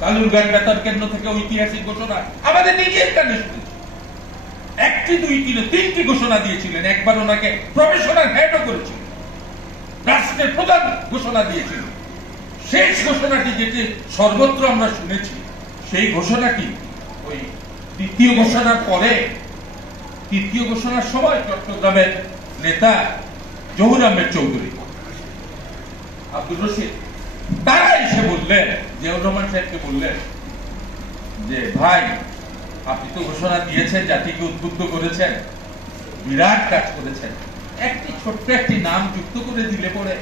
কালুরঘাট বেতার কেন্দ্র থেকে ঐতিহাসিক ঘোষণা আমাদের নিজের কানে শুনেছি। একটি, দুই, তিনটি ঘোষণা দিয়েছিলেন। একবার ওনাকে প্রফেশনাল হেডও করেছিলেন, রাষ্ট্রের প্রধান ঘোষণা দিয়েছিলেন। শেষ ঘোষণাটি যেটি সর্বত্র আমরা শুনেছি, সেই ঘোষণাটি ওই তৃতীয় ঘোষণার পরে, তৃতীয় ঘোষণার সময় চট্টগ্রামের নেতা জহুর আহমেদ চৌধুরী, আব্দুর রশিদ, তারা এসে বললেন, জিয়াউর রহমান সাহেবকে বললেন যে ভাই, আপনি তো ঘোষণা দিয়েছেন, জাতিকে উদ্বুদ্ধ করেছেন, বিরাট কাজ করেছেন, একটি ছোট্ট একটি নাম যুক্ত করে দিলে পরে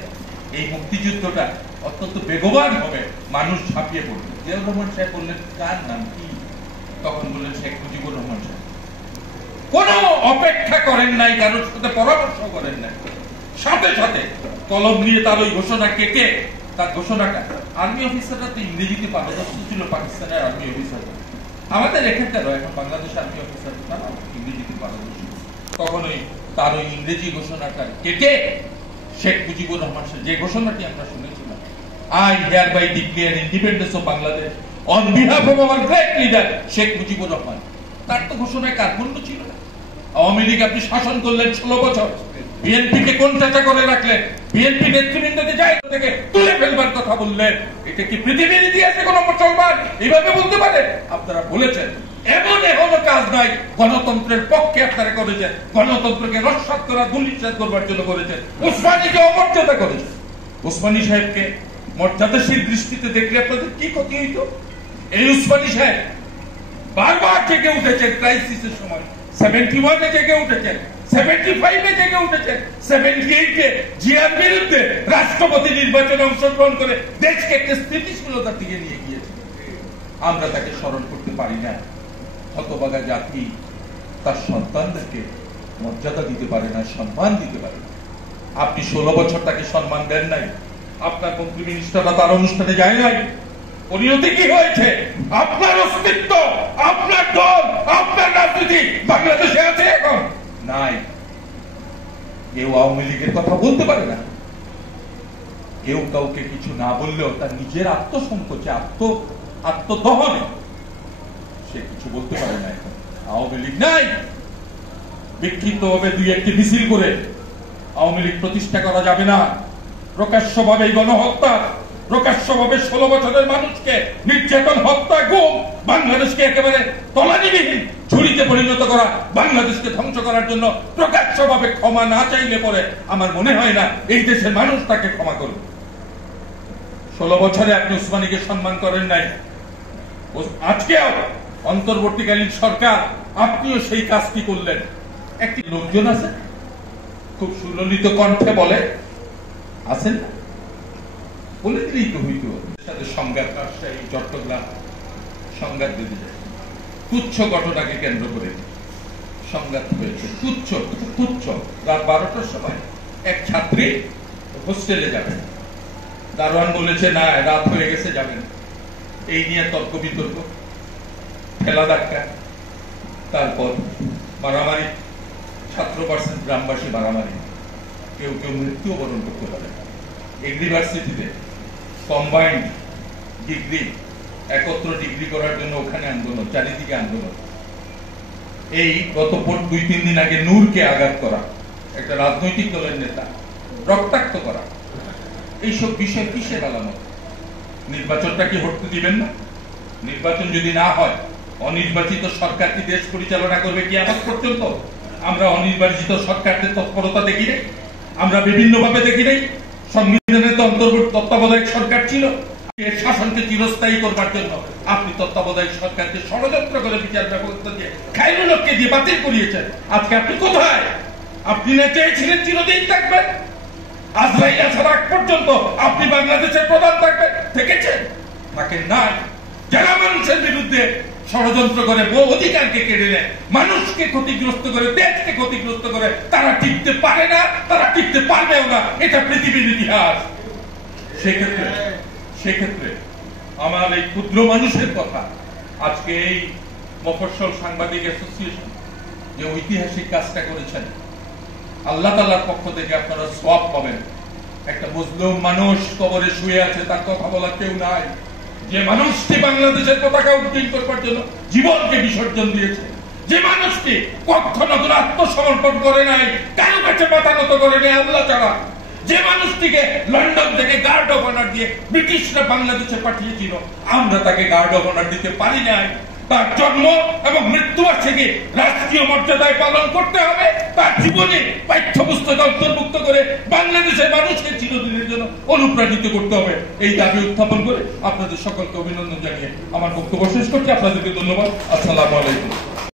এই মুক্তিযুদ্ধটা অত্যন্ত বেগবান হবে, মানুষ ঝাঁপিয়ে পড়বে। জিয়াউর রহমান সাহেব বললেন, কার নাম কি? তখন বললেন, শেখ মুজিবুর রহমান সাহেব। কোন অপেক্ষা করেন নাই, কারোর সাথে পরামর্শ করেন নাই, সাথে সাথে কলম নিয়ে তার ওই ঘোষণা কেটে, তার ঘোষণাটা, আর্মি অফিসাররা তো ইংরেজিতে পারদর্শী ছিল, পাকিস্তানের আর্মি অফিসার, আমাদের এখানকার এখন বাংলাদেশ আর্মি অফিসার তারা ইংরেজিতে পারদর্শী। তখন ওই তার ওই ইংরেজি ঘোষণাটা কেটে শেখ মুজিবুর রহমান সাহেব যে ঘোষণাটি আমরা শুনেছিলাম, I hereby declare independence of Bangladesh on behalf of our great leader Sheikh Mujibur Rahman, তার তো ঘোষণায় কার্পণ্য ছিল না। আওয়ামী লীগ আপনি শাসন করলেন 16 বছর, বিএনপি কে কোন চাচা করে রাখলেন, বিএনপি নেতৃবৃন্দকে জায়গা থেকে তুলে ফেলবার কথা বললেন। এটা কি পৃথিবীর ইতিহাসে কোন মুসলমান এইভাবে বলতে পারে? আপনারা বলেছেন এমন এখনো কাজ নাই গণতন্ত্রের পক্ষে আপনারা করেছেন, গণতন্ত্রকে নস্যাৎ করা, দুর্নিশ্বাস করবার জন্য করেছেন, উসমানীকে অমর্যাদা করেছেন। উসমানী সাহেবকে মর্যাদাশীল দৃষ্টিতে দেখলে আপনাদের কি ক্ষতি হইত? এই উসমানী সাহেব বারবার জেগে উঠেছেন ক্রাইসিসের সময়, 71-এ জেগে উঠেছেন, 75-এ জেগে উঠেছেন, 78-এ জিয়ার বিরুদ্ধে রাষ্ট্রপতি নির্বাচনে অংশগ্রহণ করে দেশকে একটা স্থিতিশীলতার দিকে নিয়ে গিয়েছে। আমরা তাকে স্মরণ করতে পারি না। হতভাগা জাতি তার সন্তানদেরকে মর্যাদা দিতে পারে না, সম্মান দিতে পারে না। আপনি 16 বছর তাকে সম্মান দেন নাই, আপনার মন্ত্রী মিনিস্টাররা তার অনুষ্ঠানে যায় নাই। পরিণতি কি হয়েছে? আপনার অস্তিত্ব, আপনার দল, আপনার রাজনীতি বাংলাদেশে আছে এখন নাই। কেউ আওয়ামী লীগের কথা বলতে পারে না, কেউ কাউকে কিছু না বললেও তার নিজের আত্মসংকোচে, আত্মদহনে সে কিছু বলতে পারে না। এখন আওয়ামী লীগ নাই। বিক্ষিপ্ত ভাবে দুই একটি মিছিল করে আওয়ামী লীগ প্রতিষ্ঠা করা যাবে না। প্রকাশ্যভাবে গণহত্যা, প্রকাশ্যভাবে 16 বছরের মানুষকে নির্যাতন, হত্যা, গুম, বাংলাদেশকে একেবারে তলানিবিহীন ঝুড়িতে পরিণত করা, বাংলাদেশকে ধ্বংস করার জন্য প্রকাশ্যভাবে ক্ষমা না চাইলে পরে আমার মনে হয় না এই দেশের মানুষ তাকে ক্ষমা করবে। 16 বছরে আপনি উসমানীকে সম্মান করেন নাই, আজকেও অন্তর্বর্তীকালীন সরকার আপনিও সেই কাজটি করলেন। একটি লোকজন আছে খুব সুললিত কণ্ঠে বলে, আছেন না, বলে দিলেই তো হইতো, সাথে সংঘাত, রাজশাহী, চট্টগ্রাম সংঘাত বেঁধে যায়, তুচ্ছ ঘটনাকে কেন্দ্র করে সংঘাত হয়েছে, তুচ্ছ। রাত 12টার সময় এক ছাত্রী হোস্টেলে যাবেন, দারোয়ান বলেছে না রাত হয়ে গেছে যাবেন, এই নিয়ে তর্ক বিতর্ক, ঠেলা ধাক্কা, তারপর মারামারি, ছাত্র পার্সেন্ট গ্রামবাসী মারামারি, কেউ কেউ মৃত্যুও বরণ করতে পারে। ইউনিভার্সিটিতে কম্বাইন্ড ডিগ্রি, একত্র ডিগ্রি করার জন্য ওখানে আন্দোলন, চারিদিকে আন্দোলন। এই গত 2-3 দিন আগে নূরকে আঘাত করা, একটা রাজনৈতিক দলের নেতা রক্তাক্ত করা, এইসব বিষয় কিসের আলামত? নির্বাচনটা কি হতে দিবেন না? নির্বাচন যদি না হয়, অনির্বাচিত সরকার কি দেশ পরিচালনা করবে কিয়ামত পর্যন্ত? আমরা অনির্বাচিত সরকারদের তৎপরতা দেখি নাই, আমরা বিভিন্ন ভাবে দেখি নাই। সংবিধানের তো অন্তর্বর্তী তত্ত্বাবধায়ক সরকার ছিল, শাসনকে চিরস্থায়ী করবার জন্য আপনি তত্ত্বাবধায়ক সরকারকে ষড়যন্ত্র করে বিচার ব্যবস্থা দিয়ে খায়রুলকে দিয়ে বাতিল করিয়েছেন। আজকে আপনি কোথায়? আপনি না চেয়েছিলেন চিরদিন থাকবেন, আজরাইল আসার আগ পর্যন্ত আপনি বাংলাদেশের প্রধান থাকবেন, থেকেছেন, থাকেন না। যারা মানুষের বিরুদ্ধে ষড়যন্ত্র করে, বহু অধিকারকে কেড়ে নেয়, মানুষকে ক্ষতিগ্রস্ত করে, দেশকে ক্ষতিগ্রস্ত করে, তারা টিকতে পারে না, তারা টিকতে পারবেও না, এটা পৃথিবীর ইতিহাস। সেক্ষেত্রে আমার এই ক্ষুদ্র মানুষের কথা, আজকে এই মফস্বল সাংবাদিক অ্যাসোসিয়েশন যে ঐতিহাসিক কাজটা করেছেন, আল্লাহ তাআলার পক্ষ থেকে আপনারা সওয়াব পাবেন। একটা মজলুম মানুষ কবরে শুয়ে আছে, তার কথা বলার কেউ নাই, যে মানুষটি বাংলাদেশের পতাকা উড্ডীন করবার জন্য জীবনকে বিসর্জন দিয়েছে, যে মানুষটি কখনো কোনো আত্মসমর্পণ করে নাই, কারো কাছে মাথা নত করে নাই আল্লাহ ছাড়া, যে মানুষটিকে লন্ডন থেকে গার্ড অফ অনার দিয়ে ব্রিটিশরা বাংলাদেশে পাঠিয়েছিল, আমরা তাকে গার্ড অফ অনার দিতে পারি নাই। তার জন্ম এবং মৃত্যুবার্ষিকী রাষ্ট্রীয় মর্যাদায় পালন করতে হবে, তার জীবনে পাঠ্যপুস্তকে অন্তর্ভুক্ত করে বাংলাদেশের মানুষকে চিরদিনের জন্য অনুপ্রাণিত করতে হবে। এই দাবি উত্থাপন করে আপনাদের সকলকে অভিনন্দন জানিয়ে আমার বক্তব্য শেষ করছি। আপনাদেরকে ধন্যবাদ। আসসালামু আলাইকুম।